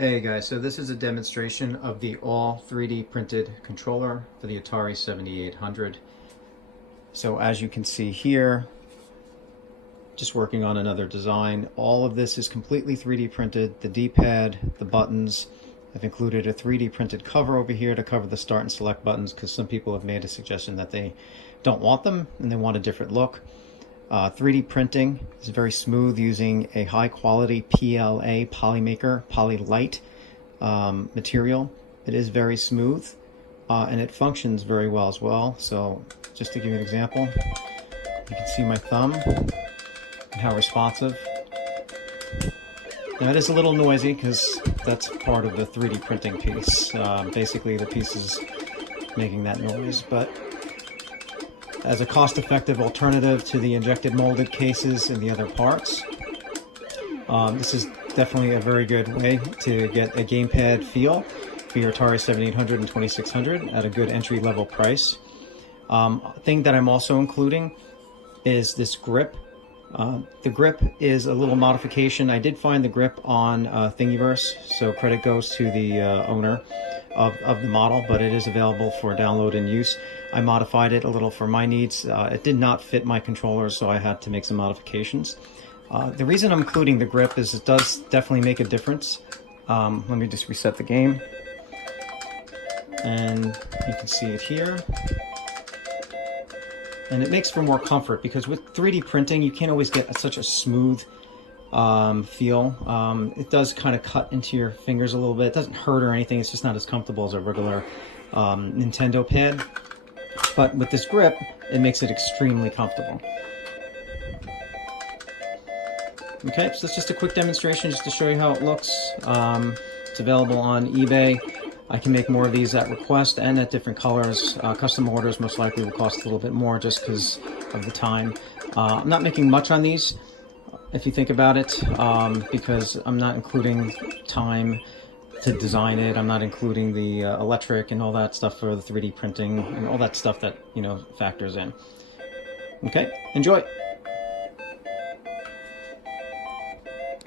Hey guys, so this is a demonstration of the all 3D printed controller for the Atari 7800. So as you can see here, just working on another design. All of this is completely 3D printed. The D-pad, the buttons. I've included a 3D printed cover over here to cover the start and select buttons because some people have made a suggestion that they don't want them and they want a different look. 3D printing is very smooth using a high quality PLA Polymaker Polylite material. It is very smooth and it functions very well as well. So just to give you an example, you can see my thumb and how responsive. Now it is a little noisy because that's part of the 3D printing piece. Basically the piece is making that noise, but as a cost-effective alternative to the injected molded cases and the other parts, this is definitely a very good way to get a gamepad feel for your Atari 7800 and 2600 at a good entry-level price. Thing that I'm also including is this grip. The grip is a little modification. I did find the grip on Thingiverse, so credit goes to the owner of the model, but it is available for download and use. I modified it a little for my needs. It did not fit my controllers, so I had to make some modifications. The reason I'm including the grip is it does definitely make a difference. Let me just reset the game. And you can see it here. And it makes for more comfort because with 3D printing, you can't always get such a smooth feel. It does kind of cut into your fingers a little bit. It doesn't hurt or anything. It's just not as comfortable as a regular Nintendo pad. But with this grip, it makes it extremely comfortable. Okay, so that's just a quick demonstration just to show you how it looks. It's available on eBay. I can make more of these at request and at different colors. Custom orders most likely will cost a little bit more just because of the time. I'm not making much on these, if you think about it, because I'm not including time to design it. I'm not including the electric and all that stuff for the 3D printing and all that stuff that, you know, factors in. Okay, enjoy!